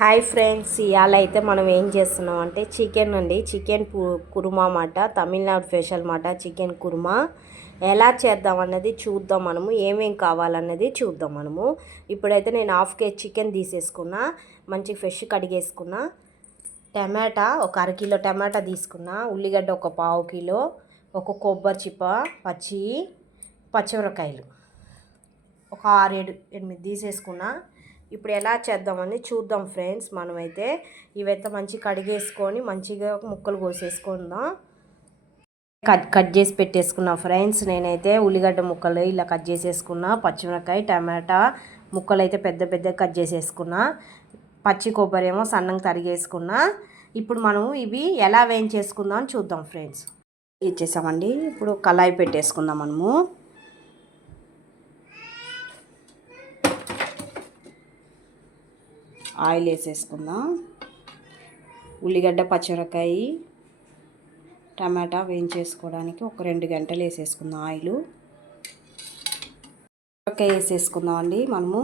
Hi friends, ఇవాళ అయితే మనం ఏం చేస్తున్నాం అంటే చికెన్ అండి. చికెన్ కుర్మా మాట, తమిళనాడు స్పెషల్ మాట. చికెన్ కుర్మా ఎలా చేద్దాం అన్నది చూద్దాం. మనము ఏమేం కావాలన్నది చూద్దాం. మనము ఇప్పుడైతే నేను హాఫ్ కేజీ చికెన్ తీసేసుకున్నా, మంచి ఫ్రెష్ కడిగేసుకున్నా. టమాటా ఒక అరకిలో టమాటా తీసుకున్నా, ఉల్లిగడ్డ ఒక పావు కిలో, ఒక కొబ్బరి చిప్ప, పచ్చిమిరకాయలు ఒక 6-8 తీసేసుకున్నా. ఇప్పుడు ఎలా చేద్దామని చూద్దాం ఫ్రెండ్స్. మనమైతే ఇవైతే మంచి కడిగేసుకొని మంచిగా ముక్కలు కోసేసుకుందాం. కట్ చేసి పెట్టేసుకున్నా ఫ్రెండ్స్. నేనైతే ఉల్లిగడ్డ ముక్కలు ఇలా కట్ చేసేసుకున్నా, పచ్చిమిరకాయ టమాటా ముక్కలు అయితే పెద్ద పెద్ద కట్ చేసేసుకున్నా, పచ్చి కొబ్బరి ఏమో సన్నంగా తరిగేసుకున్నా. ఇప్పుడు మనం ఇవి ఎలా వేయించేసుకుందాం అని చూద్దాం ఫ్రెండ్స్. ఇచ్చేసామండి. ఇప్పుడు కళాయి పెట్టేసుకుందాం. మనము ఆయిల్ వేసేసుకుందాం. ఉల్లిగడ్డ పచ్చిమిరకాయ టమాటా వేయించేసుకోవడానికి ఒక 2 గంటలు వేసేసుకుందాం. ఆయిల్ మిరపకాయ వేసేసుకుందాం అండి. మనము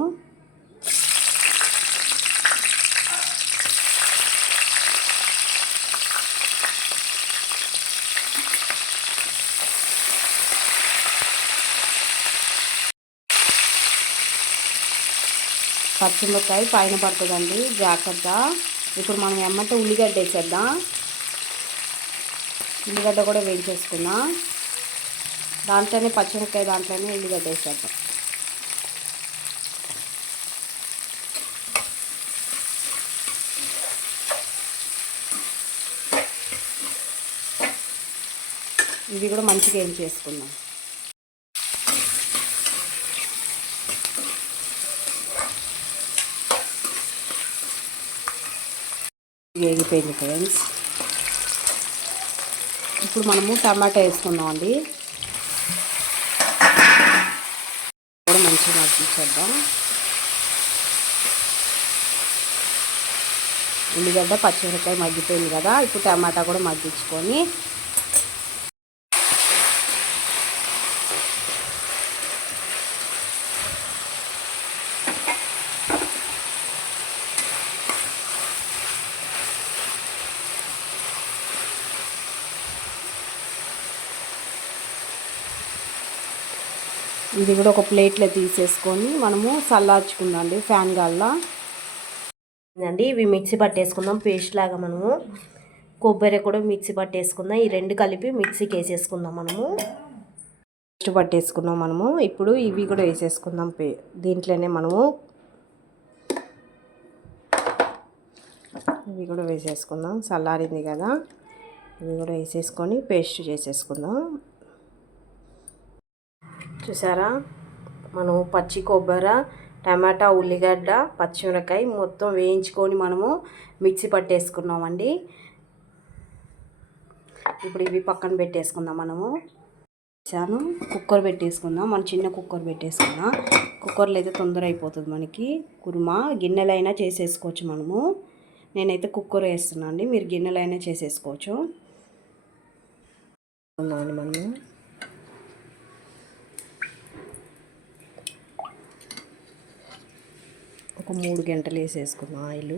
పచ్చిమిరపకాయ పైన పడుతుందండి, జాగ్రత్త. ఇప్పుడు మనం ఎమ్మటే ఉల్లిగడ్డ వేసేద్దాం. ఉల్లిగడ్డ కూడా వేయించేసుకుందాం. దాంట్లోనే పచ్చిమిరపకాయ, దాంట్లోనే ఉల్లిగడ్డ వేసేద్దాం. ఇవి కూడా మంచిగా వేయించేసుకుందాం. వేగిపోయింది ఫ్రెండ్స్. ఇప్పుడు మనము టమాటా వేసుకుందాం అండి. కూడా మంచిగా మగ్గించేద్దాం. ఉల్లిగడ్డ పచ్చిమిరపకాయ మగ్గిపోయింది కదా, ఇప్పుడు టమాటా కూడా మగ్గించుకొని ఇది కూడా ఒక ప్లేట్లో తీసేసుకొని మనము చల్లార్చుకుందాం అండి ఫ్యాన్ గాల్లో అండి. ఇవి మిక్సీ పట్టేసుకుందాం పేస్ట్ లాగా. మనము కొబ్బరి కూడా మిక్సీ పట్టేసుకుందాం. ఈ రెండు కలిపి మిక్సీకి వేసేసుకుందాం. మనము పేస్ట్ పట్టేసుకున్నాం. మనము ఇప్పుడు ఇవి కూడా వేసేసుకుందాం దీంట్లోనే. మనము ఇవి కూడా వేసేసుకుందాం. చల్లారింది కదా, ఇవి కూడా వేసేసుకొని పేస్ట్ చేసేసుకుందాం. చూసారా, మనము పచ్చి కొబ్బరి, టమాటా, ఉల్లిగడ్డ, పచ్చిమిరకాయ మొత్తం వేయించుకొని మనము మిక్సీ పట్టేసుకున్నామండి. ఇప్పుడు ఇవి పక్కన పెట్టేసుకుందాం. మనము కుక్కర్ పెట్టేసుకుందాం. మన చిన్న కుక్కర్ పెట్టేసుకుందాం. కుక్కర్లో అయితే తొందర అయిపోతుంది మనకి కుర్మా. గిన్నెలైనా చేసేసుకోవచ్చు మనము. నేనైతే కుక్కర్ వేస్తున్నాను అండి, మీరు గిన్నెలైనా చేసేసుకోవచ్చు. మనము ఒక 3 గంటలు వేసేసుకున్నాం ఆయిల్.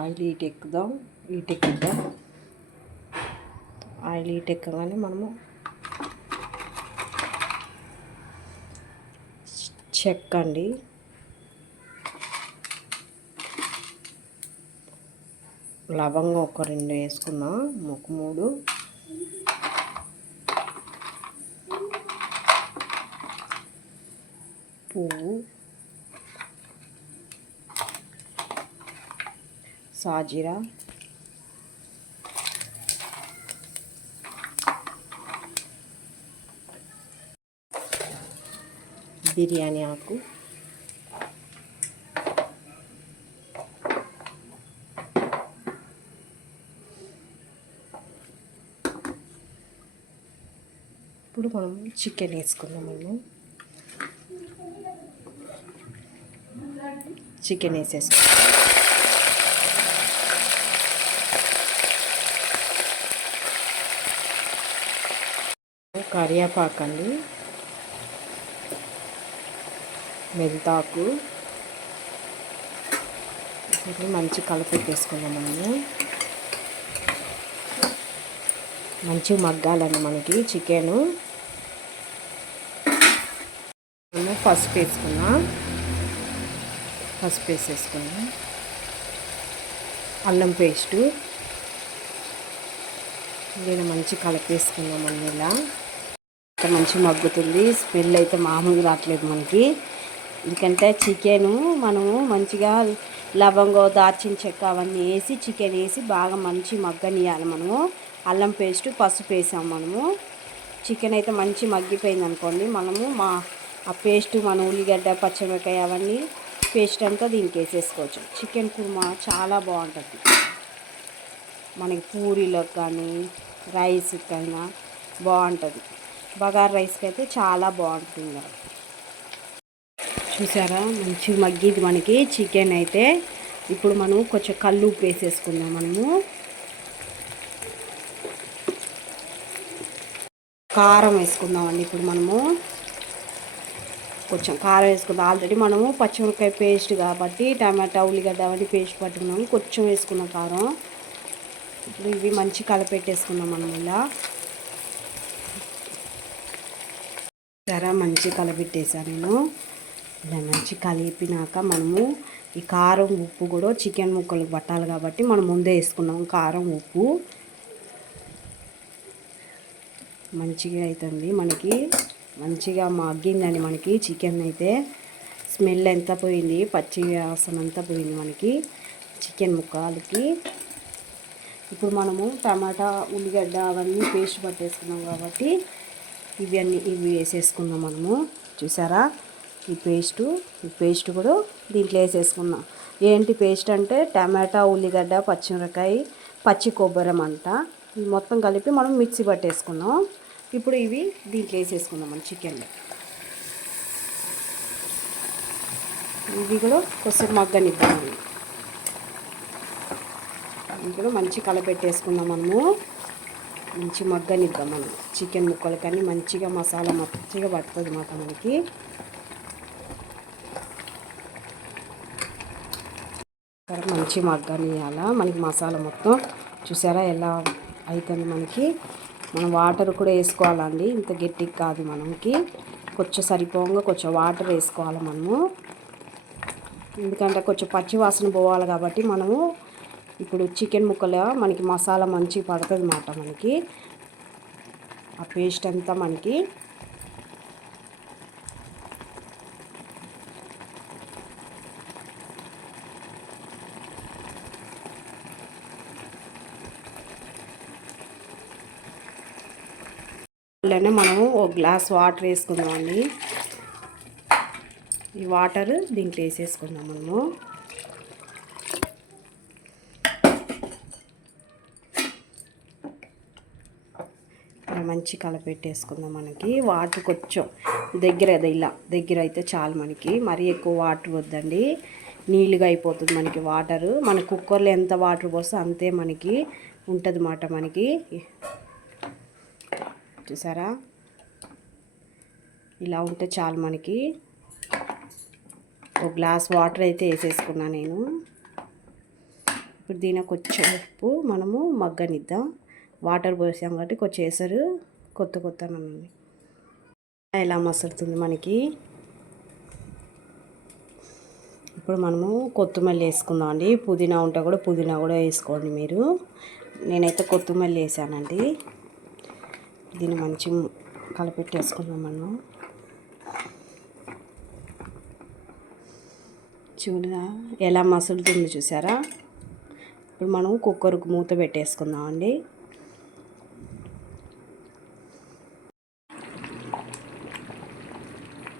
ఆయిల్ ఈటెక్కుదాం. ఆయిల్ ఈటెక్కగానే మనము చెక్క అండి, లవంగం ఒక 2 వేసుకుందాం, ఒక 3, పువ్వు, సాజీరా, బిర్యానీ ఆకు, ఇప్పుడు మనం చికెన్ వేసుకుందాం. చికెన్ వేసేసుకుందాం. కరివేపాకు అండి, మెంతాకు మంచి కలిపెట్టేసుకున్నాం. మంచిగా మగ్గాలండి మనకి చికెను. పసుపు వేసుకున్నాం, పసుపు వేసేసుకున్నాం, అల్లం పేస్టు నేను మంచి కలిపేసుకున్నాం అన్నీ. ఇలా మంచి మగ్గుతుంది, స్మెల్ అయితే మామూలుగా రావట్లేదు మనకి. ఎందుకంటే చికెను మనము మంచిగా లవంగం, దాల్చిన చెక్క అవన్నీ వేసి చికెన్ వేసి బాగా మంచి మగ్గనియాలి మనము. అల్లం పేస్టు, పసుపు వేసాము మనము. చికెన్ అయితే మంచి మగ్గిపోయింది అనుకోండి, మనము ఆ పేస్టు మన ఉల్లిగడ్డ, పచ్చిమిరపకాయ అవన్నీ పేస్ట్ అంతా దీనికి వేసేసుకోవచ్చు. చికెన్ కుర్మా చాలా బాగుంటుంది మనకి, పూరీలకు కానీ రైస్కి అయినా బాగుంటుంది. బగారా రైస్కి అయితే చాలా బాగుంటుంది. చూసారా మంచిగా మగ్గిది మనకి చికెన్ అయితే. ఇప్పుడు మనం కొంచెం కల్లు ఉప్పు వేసేసుకుందాం. మనము కారం వేసుకుందామండి. ఇప్పుడు మనము కొంచెం కారం వేసుకుందాం. ఆల్రెడీ మనము పచ్చిమిరపకాయ పేస్ట్ కాబట్టి టమాటా, ఉల్లిగడ్డ అవన్నీ పేస్ట్ పట్టుకున్నాము. కొంచెం వేసుకున్నాం కారం. ఇప్పుడు ఇవి మంచి కలిపెట్టేసుకుందాం మనం. ఇలా మంచి కలిపెట్టేసాను నేను. ఇలా మంచి కలిపినాక మనము ఈ కారం, ఉప్పు కూడా చికెన్ ముక్కలు పట్టాలి కాబట్టి మనం ముందే వేసుకున్నాం కారం, ఉప్పు. మంచిగా అవుతుంది మనకి, మంచిగా మగ్గిందండి మనకి చికెన్ అయితే. స్మెల్ ఎంత పోయింది, పచ్చి వాసన అంతా పోయింది మనకి చికెన్ ముక్కలకి. ఇప్పుడు మనము టమాటా, ఉల్లిగడ్డ అవన్నీ పేస్ట్ పట్టేసుకున్నాం కాబట్టి ఇవి వేసేసుకుందాం మనము. చూసారా ఈ పేస్ట్ కూడా దీంట్లో వేసేసుకున్నాం. ఏంటి పేస్ట్ అంటే టమాటా, ఉల్లిగడ్డ, పచ్చిమిరకాయ, పచ్చి కొబ్బరి అంట. ఇవి మొత్తం కలిపి మనం మిక్సీ పట్టేసుకున్నాం. ఇప్పుడు ఇవి దీంట్లో వేసేసుకుందాం మనం చికెన్లో. ఇవి కూడా కొంచెం మగ్గనిద్దాం. ఇప్పుడు మంచి కలపెట్టేసుకుందాం మనము. మంచి మగ్గనిద్దాం మనం చికెన్ ముక్కలు కానీ మంచిగా మసాలా మంచిగా పడుతుంది మాట మనకి. మంచి మగ్గనియాల మనకి మసాలా మొత్తం. చూసారా ఎలా అవుతుంది మనకి. మనం వాటర్ కూడా వేసుకోవాలండి, ఇంత గట్టిగా కాదు మనకి. కొంచెం సరిపోగా కొంచెం వాటర్ వేసుకోవాలి మనము, ఎందుకంటే కొంచెం పచ్చి వాసన పోవాలి కాబట్టి. మనము ఇప్పుడు చికెన్ ముక్కలు మనకి మసాలా మంచిగా పడుతుంది మాట మనకి, ఆ పేస్ట్ అంతా మనకి. అలానే మనము ఒక గ్లాస్ వాటర్ వేసుకుందామండి. ఈ వాటర్ దీంట్లో వేసేసుకుందాం మనము. మంచి కలపెట్టేసుకుందాం. మనకి వాటర్ కొంచెం దగ్గర అయితే చాలు మనకి, మరీ ఎక్కువ వాటర్ వద్దండి, నీళ్ళుగా అయిపోతుంది మనకి వాటరు. మన కుక్కర్లో ఎంత వాటర్ పోస్తే అంతే మనకి ఉంటుంది అన్నమాట మనకి. చూసారా ఇలా ఉంటే చాలు మనకి. ఒక గ్లాస్ వాటర్ అయితే వేసేసుకున్నా నేను. ఇప్పుడు దీనికి కొంచెం ఉప్పు మనము మగ్గనిద్దాం. వాటర్ పోసాం కాబట్టి కొంచెం వేసారు కొత్త ఎలా మసులుతుంది మనకి. ఇప్పుడు మనము కొత్తిమీర వేసుకుందాం అండి. పుదీనా ఉంటే కూడా పుదీనా కూడా వేసుకోండి మీరు. నేనైతే కొత్తిమీర వేసానండి. దీన్ని మంచి కలిపెట్టేసుకుందాం మనం. చూడరా ఎలా మసులుతుంది చూసారా. ఇప్పుడు మనం కుక్కర్కు మూత పెట్టేసుకుందాం అండి.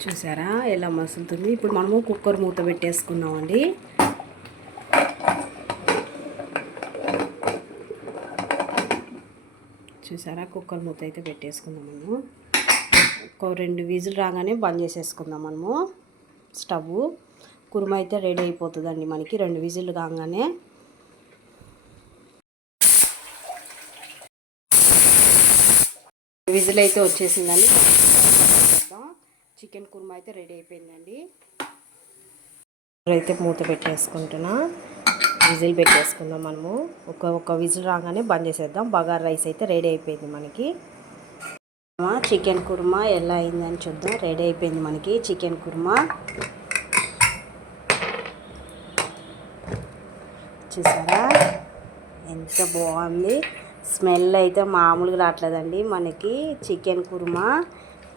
చూసారా ఎలా మసులుతుంది. ఇప్పుడు మనము కుక్కర్ మూత పెట్టేసుకుందామండి. చూసారా కుక్కర్ మూత అయితే పెట్టేసుకుందాం మనము. ఒక 2 విజిల్ రాగానే బంద్ చేసేసుకుందాం మనము స్టవ్. కుర్మా అయితే రెడీ అయిపోతుందండి మనకి 2 విజిల్ కాగానే. విజిల్ అయితే వచ్చేసిందండి. చికెన్ కుర్మా అయితే రెడీ అయిపోయిందండి. అయితే మూత పెట్టేసుకుంటున్నా, విజిల్ పెట్టేసుకుందాం మనము. ఒక విజిల్ రాగానే బంద్ చేసేద్దాం. బగారా రైస్ అయితే రెడీ అయిపోయింది మనకి. చికెన్ కుర్మా ఎలా అయిందని చూద్దాం. రెడీ అయిపోయింది మనకి చికెన్ కుర్మా. చూసారా ఎంత బాగుంది. స్మెల్ అయితే మామూలుగా రావట్లేదండి. మనకి చికెన్ కుర్మా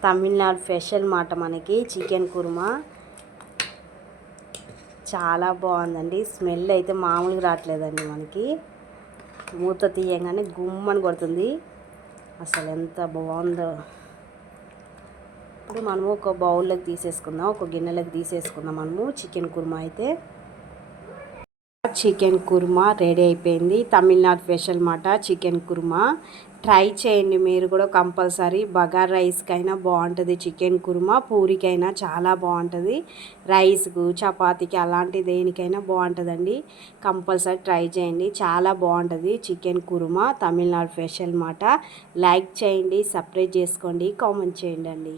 తమిళనాడు స్పెషల్ మాట. మనకి చికెన్ కుర్మా చాలా బాగుందండి. స్మెల్ అయితే మామూలుగా రావట్లేదండి. మనకి మూత తీయగానే గుమ్మని కొడుతుంది. అసలు ఎంత బాగుందో. ఇప్పుడు మనము ఒక బౌల్లోకి తీసేసుకుందాం, ఒక గిన్నెలోకి తీసేసుకుందాం మనము చికెన్ కుర్మా అయితే. చికెన్ కుర్మా రెడీ అయిపోయింది. తమిళనాడు స్పెషల్ మాట చికెన్ కుర్మా. ట్రై చేయండి మీరు కూడా కంపల్సరీ. బగారా రైస్కైనా బాగుంటుంది చికెన్ కుర్మా, పూరికైనా చాలా బాగుంటుంది, రైస్కు చపాతీకి అలాంటి దేనికైనా బాగుంటుందండి. కంపల్సరీ ట్రై చేయండి, చాలా బాగుంటుంది చికెన్ కుర్మా. తమిళనాడు స్పెషల్ మాట. లైక్ చేయండి, సబ్స్క్రైబ్ చేసుకోండి, కామెంట్ చేయండి అండి.